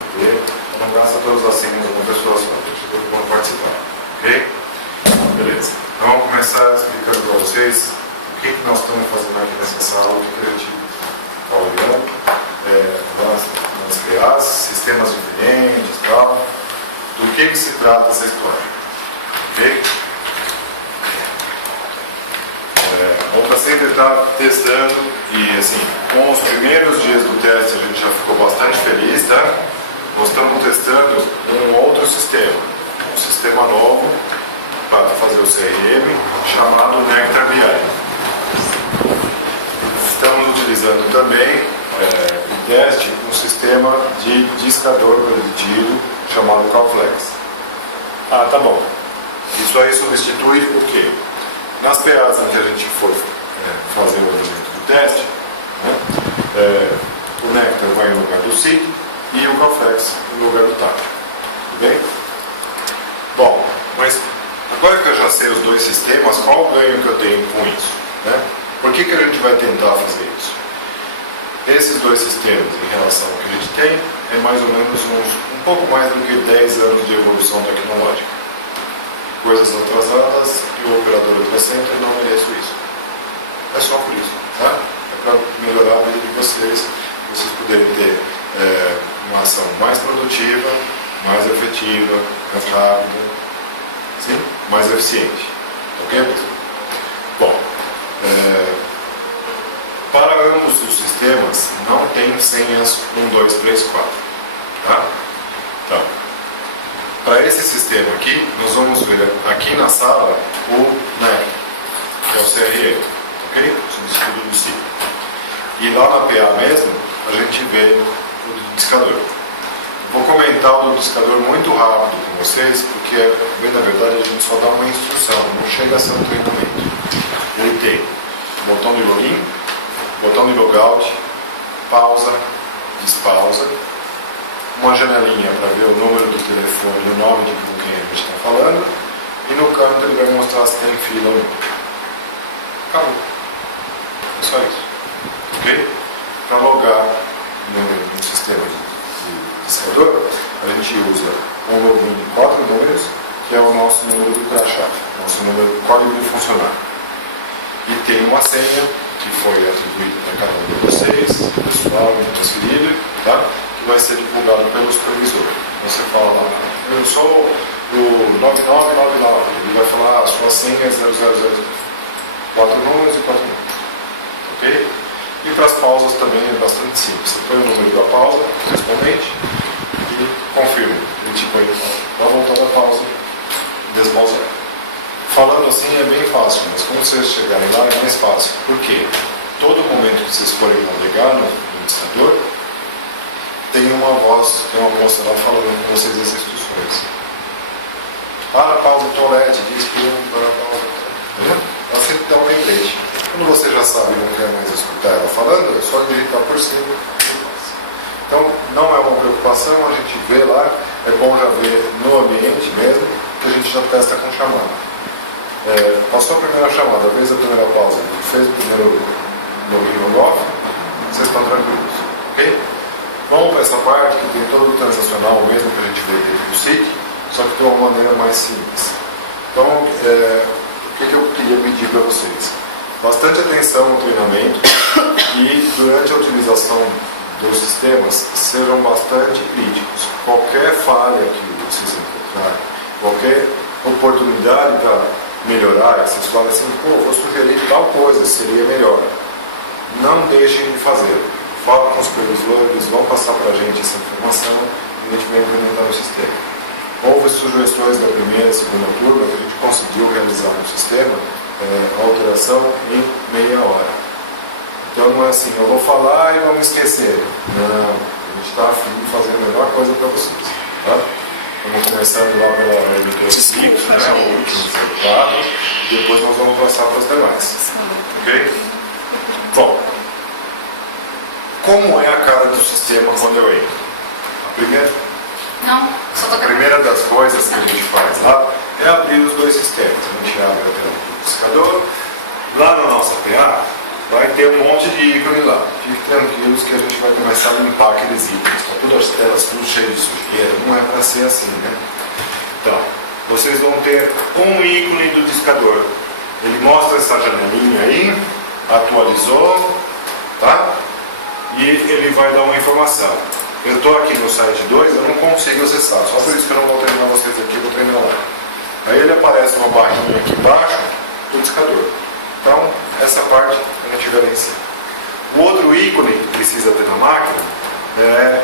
Não gasta todas as senhas de uma pessoa só, todos vão participar, ok? Beleza. Então vamos começar explicando para vocês o que nós estamos fazendo aqui nessa sala, o que a gente está olhando, nas PAs, sistemas diferentes e tal, do que se trata essa história, ok? Vamos para sempre estar testando e assim, com os primeiros dias do teste a gente já ficou bastante feliz, tá? Nós estamos testando um outro sistema, um sistema novo para fazer o CRM chamado Nectar BI. Estamos utilizando também em teste um sistema de discador preditivo chamado Calflex. Ah, tá bom. Isso aí substitui o quê? Nas PAs em que a gente for fazer o elemento do teste, né, o Nectar vai no lugar do SIG e o Calflex no lugar do TAP. Tudo bem? Bom, mas agora que eu já sei os dois sistemas, qual o ganho que eu tenho com isso? Né? Por que a gente vai tentar fazer isso? Esses dois sistemas, em relação ao que a gente tem, é mais ou menos um pouco mais do que 10 anos de evolução tecnológica. Coisas atrasadas e o operador ultracenter não merece isso. É só por isso, tá? É para melhorar a vida de vocês poderem ter uma ação mais produtiva, mais efetiva, mais rápida, sim? Mais eficiente. Ok, pessoal? Bom, para ambos os sistemas não tem senhas 1, 2, 3, 4. Tá? Então, para esse sistema aqui, nós vamos ver aqui na sala o Nectar, que é o CRM, ok? Substituto do SIG. E lá na PA mesmo, a gente vê o do discador. Vou comentar o do discador muito rápido com vocês, porque, bem na verdade, a gente só dá uma instrução, não chega a ser um treinamento. Ele tem botão de login, botão de logout, pausa, despausa, uma janelinha para ver o número do telefone e o nome de com quem a gente está falando, e no canto ele vai mostrar se tem fila ou não. Acabou. É só isso. Ok? Para logar no sistema de discador, a gente usa um login de 4 números, que é o nosso número do crachá, nosso número código de funcionário. E tem uma senha que foi atribuída para cada um de vocês, pessoal, transferido, tá? Que vai ser divulgado pelo supervisor. Você fala lá, eu sou o 9999, ele vai falar a sua senha é 0000. 4 números e 4 números. Ok? E para as pausas também é bastante simples. Você põe o número da pausa, correspondente, e confirma. Ele te põe para voltar da pausa e despausar. Falando assim é bem fácil, mas quando vocês chegarem lá é mais fácil. Por quê? Todo momento que vocês forem navegar no discador, tem uma voz, tem uma moça lá falando com vocês as instruções. Para a pausa toalete, diz que eu para a pausa. Ela sempre dá um lembrete. Quando você já sabe e não quer mais escutar ela falando, é só digitar por cima e passa. Então, não é uma preocupação, a gente vê lá, é bom já ver no ambiente mesmo, que a gente já testa com chamada. Passou a primeira chamada, fez a primeira pausa, fez o primeiro login off, vocês estão tranquilos, ok? Vamos para essa parte que tem todo o transacional mesmo que a gente vê dentro do SIG, só que de uma maneira mais simples. Então, o que eu queria pedir para vocês? Bastante atenção no treinamento e durante a utilização dos sistemas sejam bastante críticos. Qualquer falha que vocês encontrarem, qualquer oportunidade para melhorar, que vocês falam assim, vou sugerir tal coisa, seria melhor. Não deixem de fazer. Fala com os supervisores, eles vão passar para a gente essa informação e a gente vai implementar no sistema. Houve sugestões da primeira e segunda turma que a gente conseguiu realizar no sistema a alteração em meia hora. Então não é assim, eu vou falar e vamos esquecer. Não, a gente está afim de fazer a melhor coisa para vocês. Tá? Vamos começando lá pela MD5, né, o último quadro, e depois nós vamos passar para os demais. Ok? Bom, como é a cara do sistema quando eu entro? A primeira das coisas que a gente faz lá é abrir os dois sistemas. A gente abre a tela do discador. Lá na nossa PA, vai ter um monte de ícone lá. Fiquem tranquilos que a gente vai começar a limpar aqueles ícones. Está todas as telas tudo cheio de sujeira. Não é para ser assim, né? Então, vocês vão ter um ícone do discador. Ele mostra essa janelinha aí, atualizou, tá? E ele vai dar uma informação. Eu estou aqui no site 2, eu não consigo acessar. Só por isso que eu não vou treinar vocês aqui, vou treinar lá. Aí ele aparece uma barrinha aqui embaixo do discador. Então, essa parte a gente gerencia. O outro ícone que precisa ter na máquina é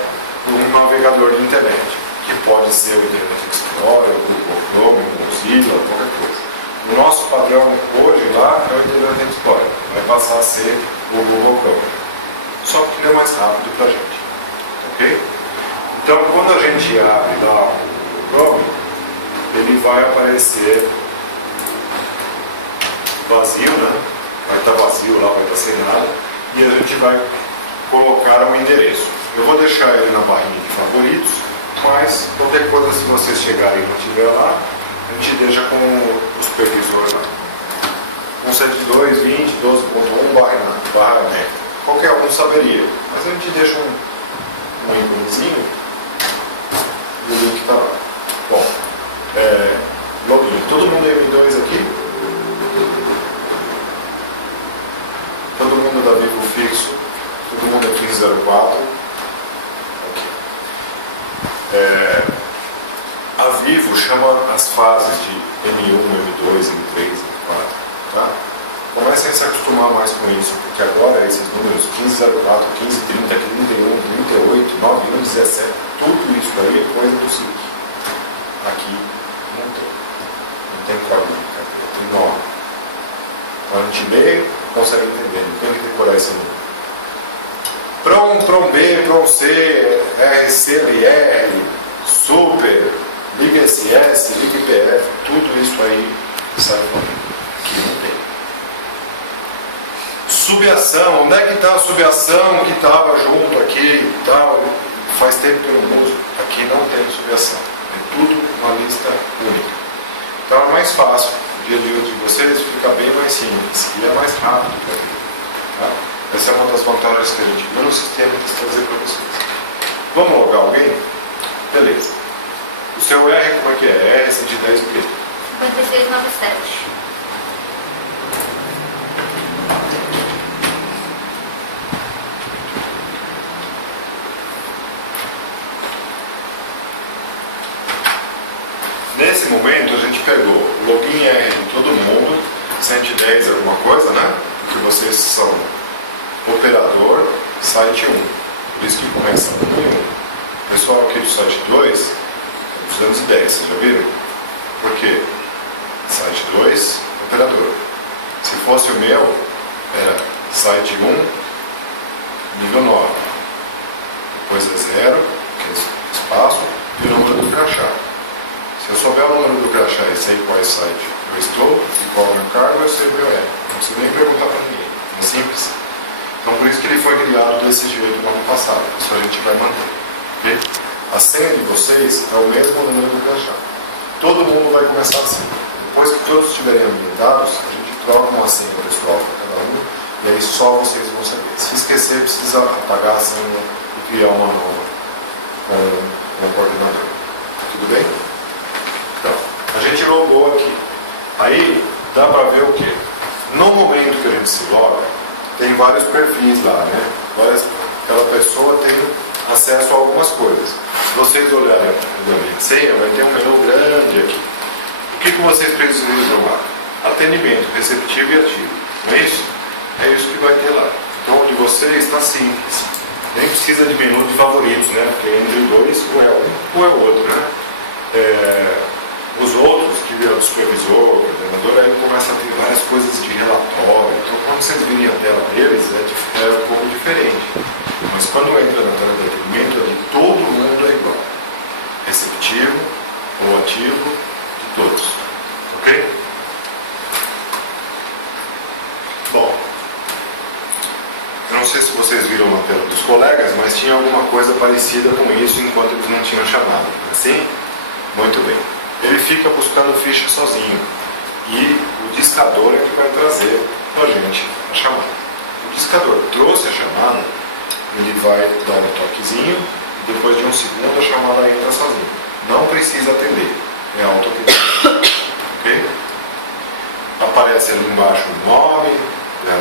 um navegador de internet, que pode ser o Internet Explorer, o Google Chrome, o Mozilla, qualquer coisa. O nosso padrão hoje lá é o Internet Explorer, vai passar a ser o Google Chrome. Só que ele é mais rápido para a gente. Ok? Então, quando a gente abre lá o Chrome, ele vai aparecer vazio, né? Vai estar vazio lá, vai estar sem nada, e a gente vai colocar um endereço. Eu vou deixar ele na barrinha de favoritos, mas qualquer coisa, se vocês chegarem e não estiver lá, a gente deixa com o supervisor lá. 172.20.12.1/net. Qualquer um saberia, mas a gente deixa um íconezinho e o link está lá. Bom, login. Todo mundo é M2 aqui? Todo mundo da Vivo fixo? Todo mundo é 1504? Ok. A Vivo chama as fases de M1, M2, M3, M4, tá? Comecem a se acostumar mais com isso, porque agora esses números 1504, 1530, 1531, 38, 91, 17, tudo isso aí é coisa do SIC. Aqui não tem código, tem nome. Então a gente lê, consegue entender, não tem que decorar esse número. PROM, PROM B, PROM C, RCLR, Super, LibSS, LibPF, tudo isso aí sai aqui não tem. Subação, onde é que está a subação que estava junto aqui e tal? Faz tempo que eu não uso. Aqui não tem subação. É tudo uma lista única. Então é mais fácil. O dia de hoje de vocês fica bem mais simples e é mais rápido também. Tá? Essa é uma das vantagens que a gente viu no sistema que trazer para vocês. Vamos logar alguém? Beleza. O seu R, como é que é? R 110 o quê? 5697. Nesse momento a gente pegou o login R de todo mundo, 110 alguma coisa, né? Porque vocês são operador, site 1. Por isso que começa no 1. O pessoal aqui do site 2 é 210, vocês já viram? Por quê? Site 2, operador. Se fosse o meu, era site 1, nível 9. Depois é 0, que é espaço, e o número do crachá. Se eu souber o número do crachá e sei qual site eu estou e qual é o meu cargo, eu sei o meu R. Não preciso nem perguntar para ninguém. É simples. Então por isso que ele foi criado desse jeito no ano passado. Isso a gente vai manter. Okay? A senha de vocês é o mesmo número do crachá. Todo mundo vai começar assim. Depois que todos estiverem habilitados, a gente troca uma senha pessoal para cada um e aí só vocês vão saber. Se esquecer, precisa apagar a senha e criar uma nova com o coordenador. Tudo bem? Então, a gente logou aqui. Aí dá para ver o que? No momento que a gente se loga, tem vários perfis lá, né? Aquela pessoa tem acesso a algumas coisas. Se vocês olharem o minha senha, vai ter um menu grande aqui. O que vocês precisam lá? Atendimento, receptivo e ativo. Não é isso? É isso que vai ter lá. Então, o de vocês está simples. Nem precisa de menu de favoritos, né? Porque entre dois, ou é um ou é o outro, né? Os outros, que é o supervisor, o coordenador, aí começa a ter várias coisas de relatório. Então, quando vocês virem a tela deles, é um pouco diferente. Mas quando entra na tela de atendimento, ali todo mundo é igual. Receptivo ou ativo, de todos. Ok? Bom, eu não sei se vocês viram na tela dos colegas, mas tinha alguma coisa parecida com isso enquanto eles não tinham chamado. Assim? Muito bem. Ele fica buscando ficha sozinho. E o discador é que vai trazer para a gente a chamada. O discador trouxe a chamada, ele vai dar um toquezinho e depois de um segundo a chamada entra sozinha. Não precisa atender, é auto-atendimento. Ok? Aparece ali embaixo o nome da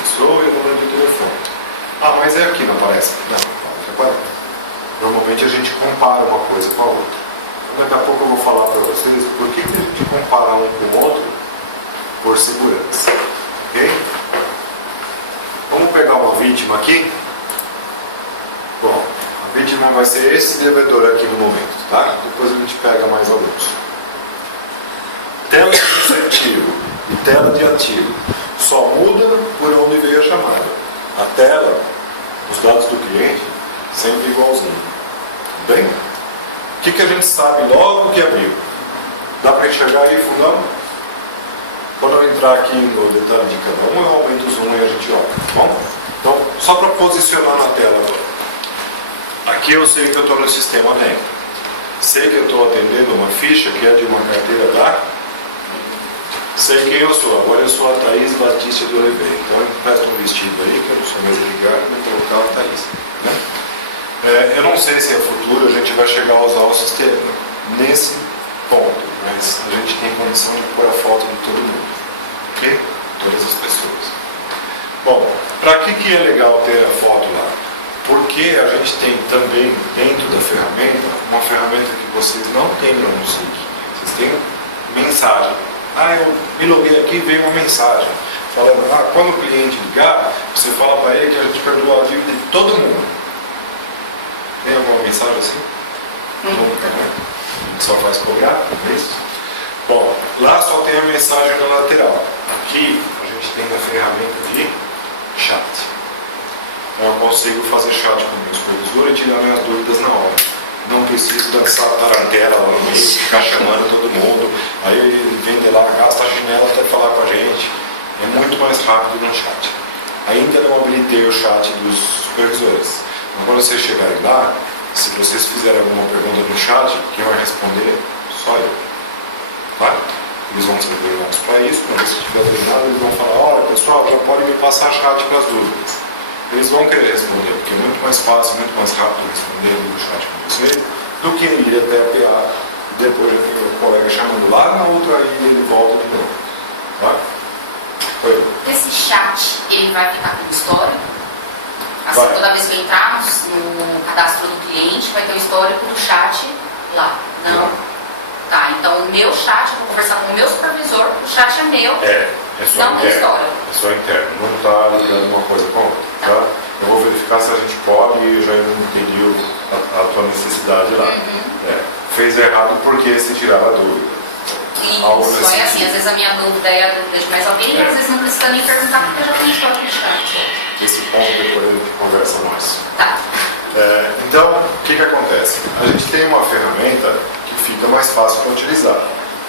pessoa e o número de telefone. Ah, mas é aqui, não aparece? Não. Normalmente a gente compara uma coisa com a outra. Daqui a pouco eu vou falar para vocês por que a gente compara um com o outro por segurança. Ok? Vamos pegar uma vítima aqui. Bom, a vítima vai ser esse devedor aqui no momento, tá? Depois a gente pega mais alguns. Tela de receptivo e tela de ativo só muda por onde veio a chamada. A tela, os dados do cliente, sempre igualzinho. Tudo bem? O que a gente sabe logo que abriu? Dá para enxergar aí, fundão? Quando eu entrar aqui no detalhe de cada um, eu aumento o zoom e a gente olha. Bom? Então, só para posicionar na tela agora. Aqui eu sei que eu estou no sistema Nectar. Sei que eu estou atendendo uma ficha que é de uma carteira da... Sei quem eu sou. Agora eu sou a Thaís Batista do Oliveira. Então eu peço um vestido aí, que eu não sou mais ligado, vou colocar a Thaís. Né? Eu não sei se no futuro a gente vai chegar a usar o sistema nesse ponto, mas a gente tem condição de pôr a foto de todo mundo, ok? Todas as pessoas. Bom, para que é legal ter a foto lá? Porque a gente tem também dentro da ferramenta uma ferramenta que vocês não têm lá no SIC. Vocês têm mensagem. Eu me loguei aqui e veio uma mensagem falando, quando o cliente ligar, você fala para ele que a gente perdoa a dívida de todo mundo. Tem alguma mensagem assim? Nunca, né? A gente só faz cobrar, é isso? Bom, lá só tem a mensagem na lateral. Aqui a gente tem a ferramenta de chat. Então eu consigo fazer chat com o meu supervisor e tirar minhas dúvidas na hora. Não preciso dançar tarantela lá no meio, ficar chamando todo mundo. Aí ele vem de lá, gasta a janela até falar com a gente. É muito mais rápido no chat. Ainda não habilitei o chat dos supervisores. Então, quando vocês chegarem lá, se vocês fizerem alguma pergunta no chat, quem vai responder? Só eu. Tá? Eles vão ser treinados para isso. Quando você estiver treinado, eles vão falar: olha, pessoal, já pode me passar chat para as dúvidas. Eles vão querer responder, porque é muito mais fácil, muito mais rápido responder no chat com vocês do que ir até a PA e depois já tem o colega chamando lá na outra ilha e ele volta de novo. Tá? Oi. Esse chat, ele vai ficar com histórico? Assim, Vai. toda vez que eu entrar no cadastro do cliente, vai ter o histórico do chat lá. Não? Tá, então o meu chat, eu vou conversar com o meu supervisor, o chat é meu, É só não tem interno. histórico. É só interno, não está ligando uma coisa com a outra. Tá? Eu vou verificar se a gente pode e já não entendi a tua necessidade lá. Fez errado porque se tirar a dúvida. Algo Isso, nesse é assim, sentido. às vezes a minha dúvida é a dúvida de mais alguém, e às vezes não precisa nem perguntar porque já tem histórico no chat. Esse ponto depois a gente conversa mais. Tá. Então, o que acontece? A gente tem uma ferramenta que fica mais fácil para utilizar.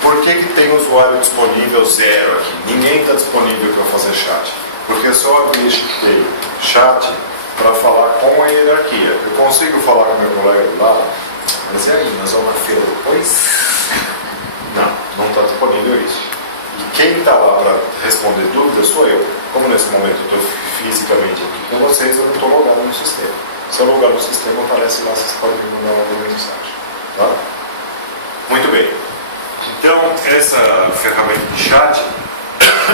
Por que tem usuário disponível 0 aqui? Ninguém está disponível para fazer chat. Porque eu só habilitei chat para falar com a hierarquia. Eu consigo falar com o meu colega do lado, mas e aí, nós vamos na feira depois? Não está disponível isso. E quem está lá para responder dúvidas sou eu. Como nesse momento eu estou fisicamente aqui com vocês, eu não estou logado no sistema. Se eu logar no sistema, aparece lá, vocês podem me mandar uma mensagem. Tá? Muito bem. Então, essa ferramenta de chat